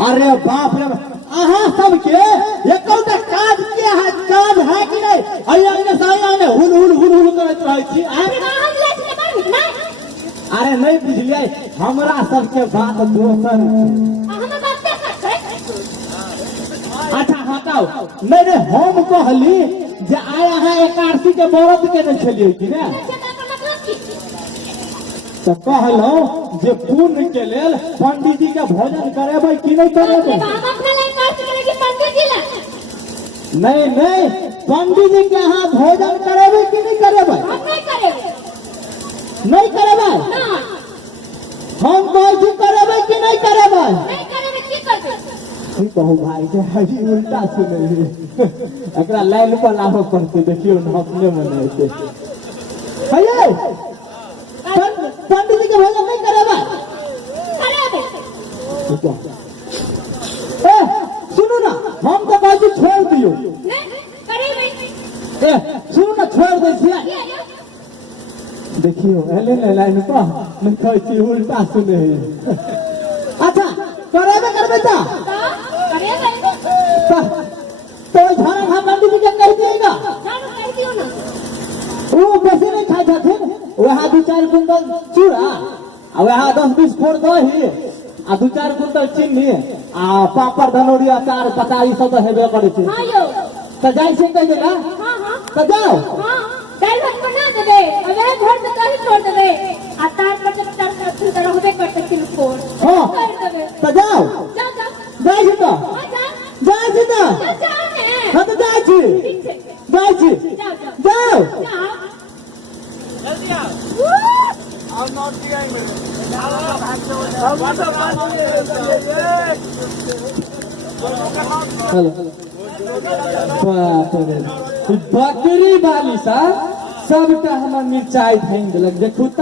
अरे बाप रे, अहाँ सबके एकौटा काज के है, काज है कि नहीं? अइया साया ने हुल हुल हुल हुल करत रहै छी। अरे नहीं बुझलिए, हमरा सबके बात दोसर। अच्छा हटाओ, नहीं हम कहली जे आय अहाँ एकादशी के व्रत केने छलिए कि ने, तो कहलहुँ जे पुण्य के लेल पंडित जी के भोजन करेबै कि नहीं करेबै? नहीं नहीं, पंडित जी के अहाँ भोजन करेबै कि नहीं करेबै? नहीं करेबै। हम कहै छी करेबै कि नहीं करेबै? की कहू भाई से हजी उल्टा सुनै एकरा लाइन पर लाबऽ पड़तै। देखियो न अपने मन होते है। पंडित जी के भोजन नहीं करेबै? ए सुनो ना, हम तो कहै छी छोड़ दियो। ए सुनो ना, छोड़ दै छियै। देखियो एले ने लाइन पर मैं कहै छी उल्टा सुनै। अच्छा करेबै करबै ता तो झाड़ा खा पंडित जी के कह दिएगा। वो बेसी नहीं खाई छथिन, वह 2-4 कुंटल चूड़ा आ वह 10-20 फोड़ दही आ 2-4 कुंटल चीनी आ पापड़ धनौरी अचार पचारी सब तो हेबे करे छै। तो जाय छै कह देगा। तो जाओ दाल भात बना देबे, वह घर में कहीं छोड़ देबे आ तार पर जब तार फिर रहबे करते तिलकोर। हां तो जाओ जाओ जाय छी। तो जाय छी ना। हां तो जाय छी, जाय छी। जाओ जल्दी आओ नॉट दिया हेलो बकरी वाली सा सबटा हमर मिर्चाई धइन देलक। देखू त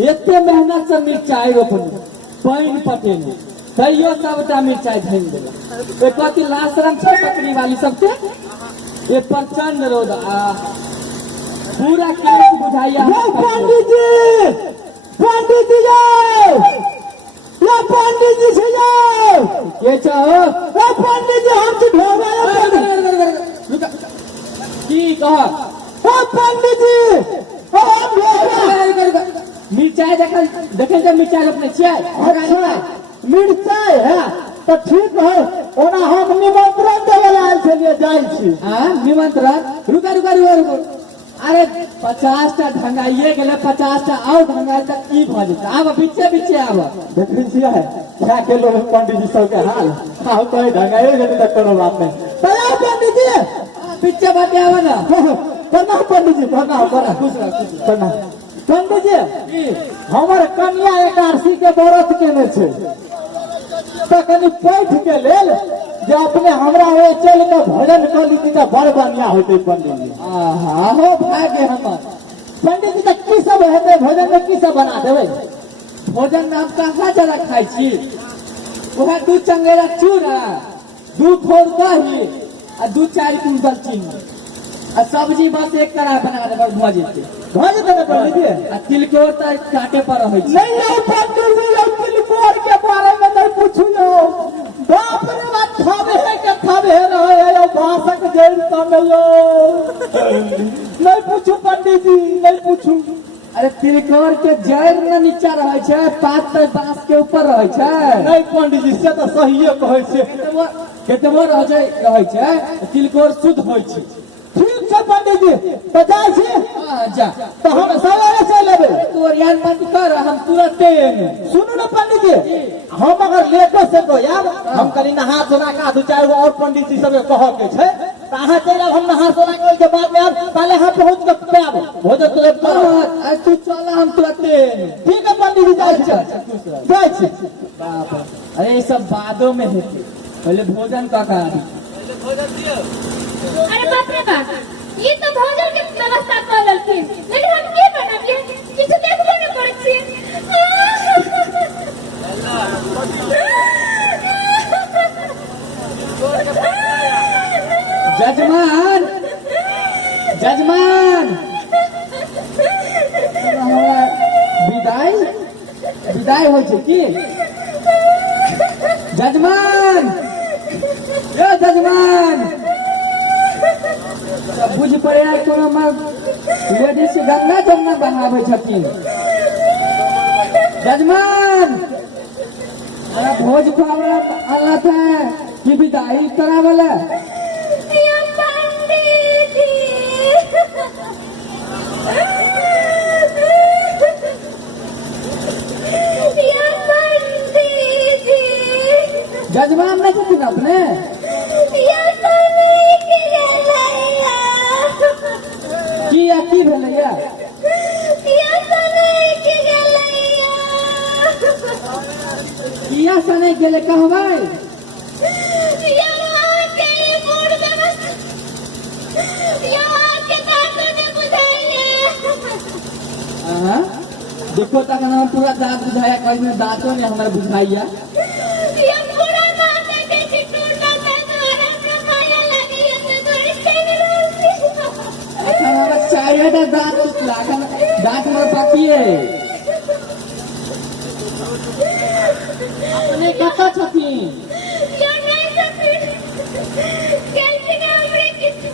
एते मेहनत से मिर्चाई रोपनी, पाइन पटेनी, तैयो सबटा मिर्चाई धइन देलक। ए कथी लाशरम छै बकरी वाली सबके? ये प्रचंड रोद आ पूरा केस बुझाइया। पंडित जी, पंडित जी जाओ, या पंडित जी से जाओ। के चाहो? ओ पंडित जी हम से ढोबाया। की कह? ओ पंडित जी, ओ हम मिर्चाई देखे जब मिर्चाई अपने छियै। मिर्चाई है तो ठीक है, ओना हम निमंत्रण देवल आयल छलिए, जाइ छी। हां निमंत्रण? रुका रुका रुका। अरे 50टा ढंगाइए गेले, 50टा और ढंगाई तक की भ जेतै? आब बीचे बीचे आब देखै छियै क्या के लोग पंडित जी सब के हाल। हां तो ढंगाइए जेतै त कोनो बात नहीं। तैयार पंडित जी बीचे बाटे आव ना। प्रणाम पंडित जी, प्रणाम। खुश रह, प्रणाम पंडित जी। हमर कन्या एकादशी के व्रत केने छै, तो कनी पैठ के लेल जे अपने हमरा हो चल के भोजन कर ली तो बड़ बढ़िया होते पंडित जी। हो भाग्य हमर पंडित जी। तो की सब हेतै भोजन में? की सब बना देबै? भोजन में हम कहाँ जरा खाई छी? वह 2 चंगेरा चूड़ा, 2 फोड़ दही आ 2-4 कुंटल चीनी आ सब्जी बस 1 कड़ा बना देबै, भ जेतै। भ जेतै ना पंडित जी? आ तिलकोर त काटे पर रहै छै। नहीं नहीं पंडित जी, तिलकोर के बारे में नहीं पूछियो। बाप रे बाप, खावे रहे भाषक जेल समझो। नहीं पूछू पंडित जी, नहीं पूछू। अरे तिलकोर के जड़ न नीचा रहे छै, पात तो बांस के ऊपर रहे छै। नहीं पंडित जी से तो सहिए कहै छै। केतबो रहे छै तिलकोर शुद्ध होइ छै। ठीक है पंडित जी, तो जाए छी। हां जा। तो हम सवेरे से लेबे। तोर यार मत कर, हम तुरंते। सुनो ना पंडित जी, हम अगर लेटो से तो यार हम कनी नहा सोना का 2-4 गो और पंडित जी सब कह के छै, तो अहाँ चल आब, हम नहा सोना के बाद में आब, पहले हम पहुंच के पाब भोजन तुरंत। अरे तू चल, हम तुरंते। ठीक है पंडित जी, जाए छी, जाए छी। बाप अरे ये सब बादों में हेतै, पहले भोजन का काम। भोजन दियो। अरे बाप रे बाप, ये तो भोजन के व्यवस्था कर लेलखिन, लेकिन हम के बनबिए? किछु देखबो न करै छी। जजमान, जजमान, विदाई विदाई होइ छै की? जजमान यो जजमान बुझ पड़े कोनो लेडीज गंगा जमुना बहावे छथिन। जजमान हमारा भोज खावला आना था कि विदाई करावला। या पंडित जी या पंडित जी जजमान नहीं छथिन अपने या समय की गलैया की भेलैया या समय की गलैया किया सने गेले कहबै यहाँ के मूड व्यवस्था यहाँ के बातों ने बुझाइए हाँ? देखो तक हम पूरा दांत बुझाया कहीं में दांतों ने हमारा बुझाइया। ये पूरा बात है कि टूटना है तुम्हारा प्रमाया लगी है तो थोड़ी चैनल अच्छा हमारा चाहिए था दांत लागल दांत में पकिए अपने कथा छथिन ये नहीं सकती कैसे ना हमरे किसी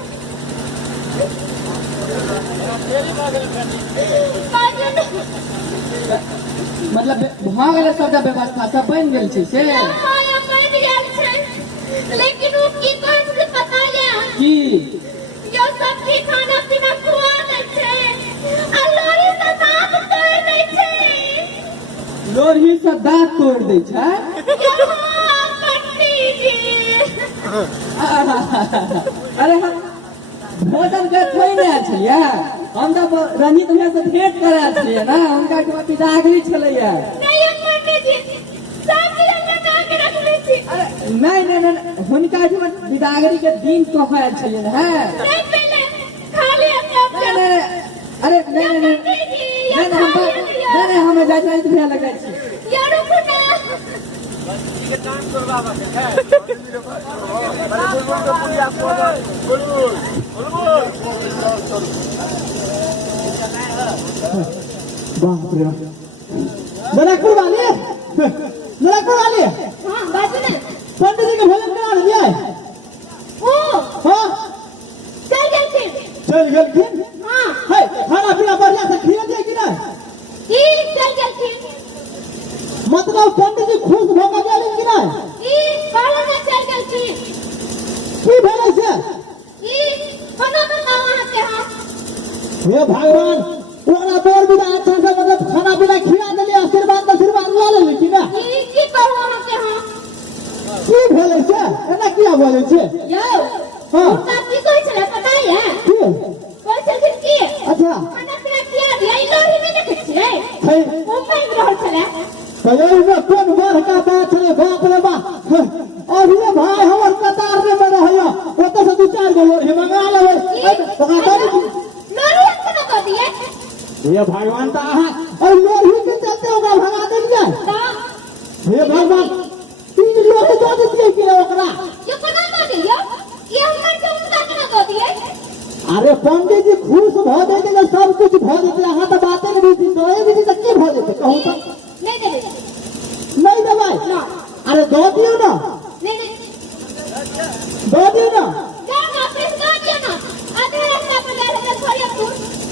बाजू मतलब भऽ गेलै सबटा व्यवस्था सब बनि गेल छै से माया बन गेल छै लेकिन वो की कहै से पता या की यो सब्जी खाना पीना खुआ दै छै आ लोरी से दांत तोड़ दै छै लोरही से दांत तोड़ दै छै। यो पंडित जी अरे हम भोजन के थोड़ी नहीं छलिए हम तो रंजीत भैया से भेंट करा छलिए ना उनका बिदागरी छलैया। नहीं पंडित जी सब्जी हमरा ना के रख लै छी नहीं नहीं नहीं हुनका बिदागरी के दिन कहै छलिए ना नहीं पहले खाली अपना नहीं नहीं अरे नहीं नहीं नहीं नहीं हम रंजीत भैया लगे छी या रुको ना ये काम करवा बाटे है अरे बुलबुल के पुलिया बुलबुल बाप रे नरकपुर वाले हां बाजू ना पंडित जी के भोजन करा लिया ओ हाँ चल गए फिर चल गेलखिन हां है खाना पीना बढ़िया से खिया दिया कि नहीं ई चल गए फिर मतलब पंडित जी खुश भऽ गेल कि नहीं ई पहले ना चल गए फिर की भेलै से ई खाना बनाओ वहां के हां हे भगवान ओकरा बोल विदा अच्छा से मतलब खाना पीना खिया देलिए आशीर्वाद लऽ लेली कि ना ई की करू वहां के हां की भेलै से एना किया बोलै छै यो हाँ। उनका की कहै छले पता है की कहै छलखिन की अच्छा खाना पीना खिया दिया ई लोरी में देखै छियै है ओ पैग रहल छले कहियो में कोन बड़का बात छलै बाप रे बाप अभी भाई हमर कतार में रहैया ओतऽ से दू चार गो लोरी मंगा लेबै ओकरा बड़ी लोरी अपनो कर दिए हे भगवान त अहाँ और लोरी के चलते ओकरा भगा देलियै ता हे भगवान तीन लोरी दऽ देतियै कि ओकरा ये कोना कर दियो ये हमर के उनका केना कर दिए अरे पंडित जी खुश भऽ जेतै तऽ सब कुछ भऽ जेतै अहाँ तऽ बाते नहि बुझै कहै बुझै तऽ की भऽ जेतै कहू तऽ नहीं देबे नहीं देबै ना अरे दऽ दियौ ना नहीं नहीं दऽ दियौ ना जाओ ना प्लीज कर दियो ना आधे रास्ता पर जा रहे छोड़िए तू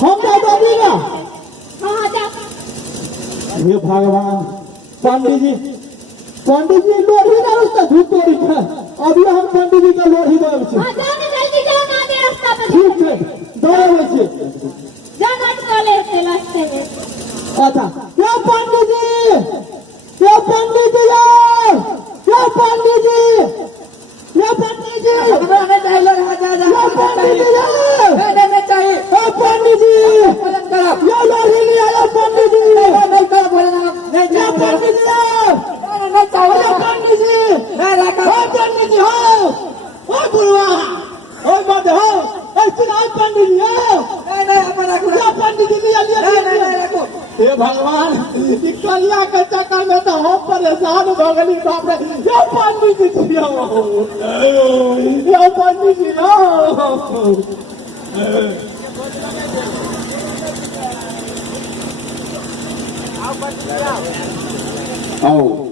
हम दऽ दियौ ना हां हां जा हे भगवान पंडित जी लोरी ना उसका झूठ तोड़ी है अभी हम पंडित जी का लोरी देबै छी हां जाओ ना जल्दी जाओ ना आधे रास्ता पर ठीक छै देबै छी जाओ ना कॉलेज से रास्ते में अच्छा क्या पंडित जी यो पंडित जी यो पंडित जी हमरा नहीं चाहिए लोग जा जा यो पंडित जी नहीं चाहिए ओ पंडित जी भोजन करो यो लोरी लिया यो पंडित जी नहीं करो भोजन नहीं यो चाहिए पंडित जी नहीं चाहिए यो पंडित जी नहीं रखो ओ पंडित जी हो ओ गुरुआ ओ मत हो ओ सुनाओ पंडित जी हो नहीं अपना रखो यो पंडित जी लिया नहीं रखो हे भगवान ई कलिया के चक्कर में तो हम परेशान हो गली बाप रे यो पंडित जी यो पंडित जी आओ